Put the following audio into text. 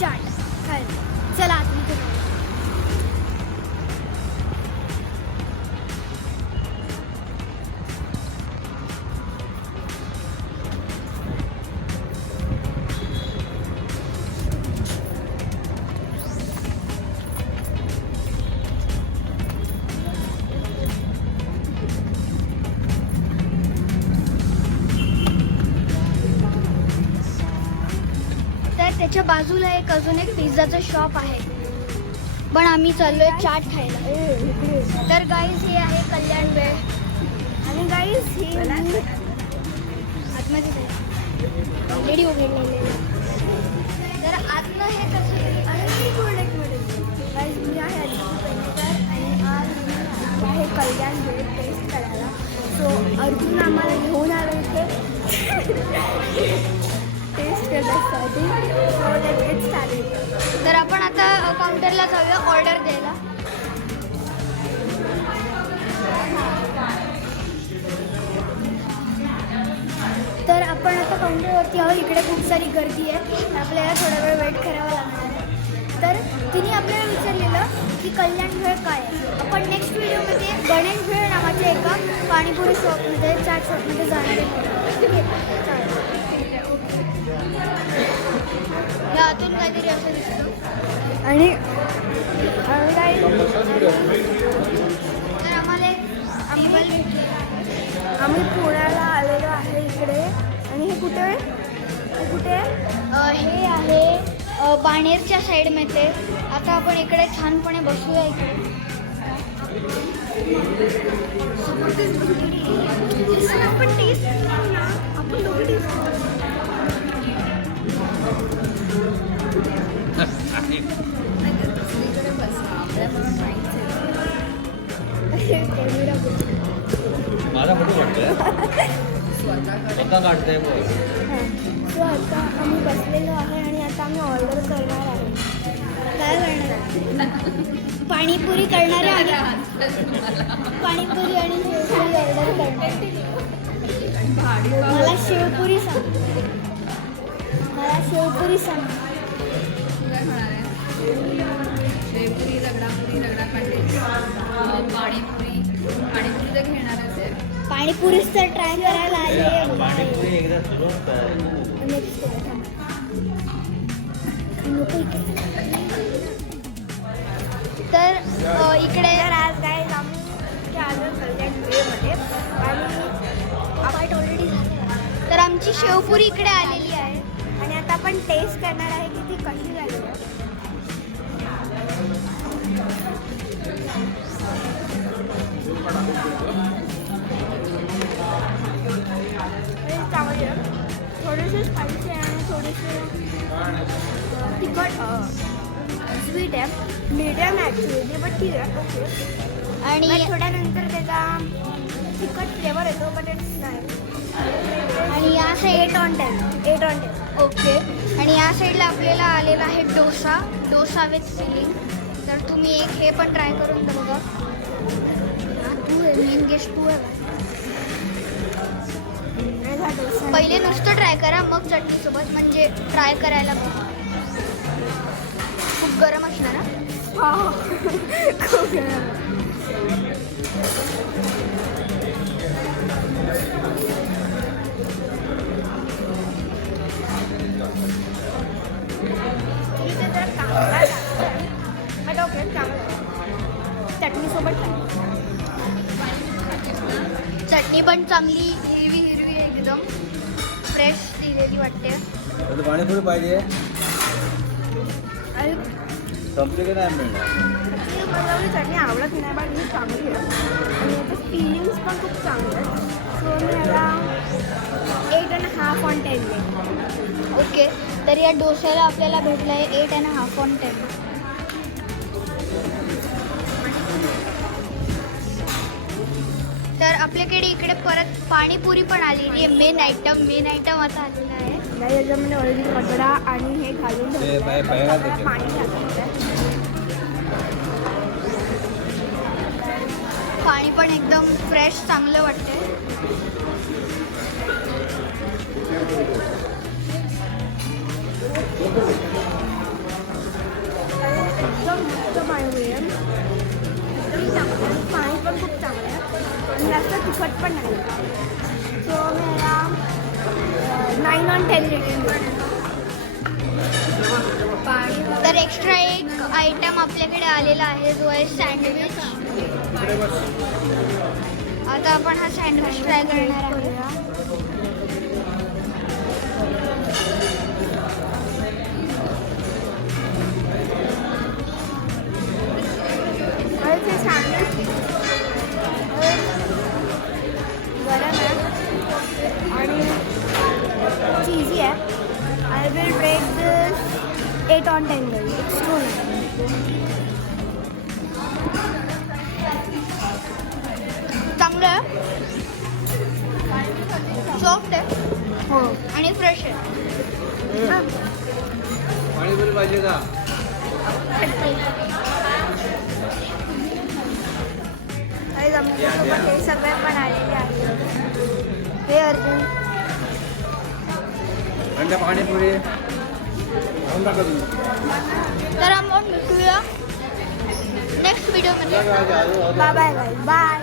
चाट खायला. चला आतमध्ये जाऊया. त्याच्या बाजूला अजून एक पिझ्झाचं शॉप आहे, पण आम्ही चाललोय चाट खायला. तर गाईज हे आहे कल्याण वेळ. आणि गाईज हे आतमध्ये रेडी वगैरे. तर आतनं हे कसं गाईज मी आहे आणि आज आहे कल्याण वेळ टेस्ट करायला. सो अर्जुन आम्हाला घेऊन आलो इथे टेस्ट करण्यासाठी. So let's get started. तर आपण आता काउंटरला जाऊया ऑर्डर द्यायला. तर आपण आता काउंटरवरती आहोत. इकडे खूप सारी गर्दी आहे, तर आपल्याला थोडा वेळ वेट करावा लागणार आहे. तर तिने आपल्याला विचारलेलं की कल्याण भेळ काय आहे. आपण नेक्स्ट व्हिडिओमध्ये गणेश भेळ नावाच्या एका पाणीपुरी शॉपमध्ये चाट शॉपमध्ये जाणार आहे. यातून काहीतरी असं दिसतं. आणि तर आम्हाला आम्ही पुण्याला आलेलो आहे इकडे. आणि हे कुठे हे आहे बाणेरच्या साईडमध्ये. आता आपण इकडे छानपणे बसूया. इकडे आपण टेस्ट आपण दोघे टेस्ट माझा फोटो काढतोय स्वतः काढताय. सो आता आम्ही बसलेलो आहे आणि आता आम्ही ऑर्डर करणार आहे. काय करणार आहे? पाणीपुरी करणार आहे. पाणीपुरी आणि शेवपुरी ऑर्डर करणार. मला शेवपुरी सांग. शेवपुरी, रगडापुरी, पाणीपुरी तर घेणार असेल. पाणीपुरीच तर ट्राय करायला आली. पाणीपुरी एकदा सुरू तर इकडे आज काय ऑलरेडी तर आमची शेवपुरी इकडे आलेली आहे आणि आता आपण टेस्ट करणार आहे की ती कशी झाली. थोडेसे स्पायसी आणि थोडेसे तिखट स्वीट आहे. मीडियम ॲक्च्युअली बट ठीक आहे. ओके. आणि थोड्यानंतर त्याचा तिखट फ्लेवर येतो बट इट्स नाही. आणि या साईड 8 on 10. ओके. आणि या साईडला आपल्याला आलेला आहे डोसा विथ फिलिंग. तर तुम्ही हे पण ट्राय करून बघा. तू मेन गेस्ट तू आहे. पहिले नुसतं ट्राय करा, मग चटणीसोबत, म्हणजे ट्राय करायला खूप गरम असणार ना. खूप गरम. चटणी पण चांगली हिरवी एकदम फ्रेश दिलेली वाटते. पाणीपुरी पाहिजे संपली की नाही मिळणार. मला चटणी आवडत नाही पण ही चांगली आहे आणि याचे फिलिंग्स पण खूप चांगले आहेत. सो मी याला 8.5 on 10. ओके. तर या डोस्याला आपल्याला भेटलं आहे 8.5 on 10. तर आपल्याकडे इकडे परत पाणीपुरी पण आलेली आहे. मेन आयटम आता आलेला आहे. याच्यामध्ये ऑलरेडी रगडा आणि हे घालून पाणी घातलेलं आहे. पाणी पण एकदम फ्रेश चांगलं वाटतंय. मिडियम पाणी पण खूप चांगलं आहे आणि जास्त तिखट पण नाही सो मला 9 on 10 रेटिंग तर एक्स्ट्रा एक आयटम आपल्याकडे आलेला आहे जो आहे सँडविच. आता आपण हा सँडविच ट्राय करणार आहे. आणि ते सँडविच गरम आहे आणि चीजी आहे. I will rate this 8 on 10 maybe. It's too nice. चांगलं आहे, सॉफ्ट आहे हो आणि फ्रेश आहे. पाणीपुरी पाहिजे का? आणि आमच्यासोबत हे सगळे पण आलेले आहेत. हे अर्जुन अंडा पाणीपुरी तर आपण भेटूया नेक्स्ट व्हिडिओमध्ये. Bye bye bye bye.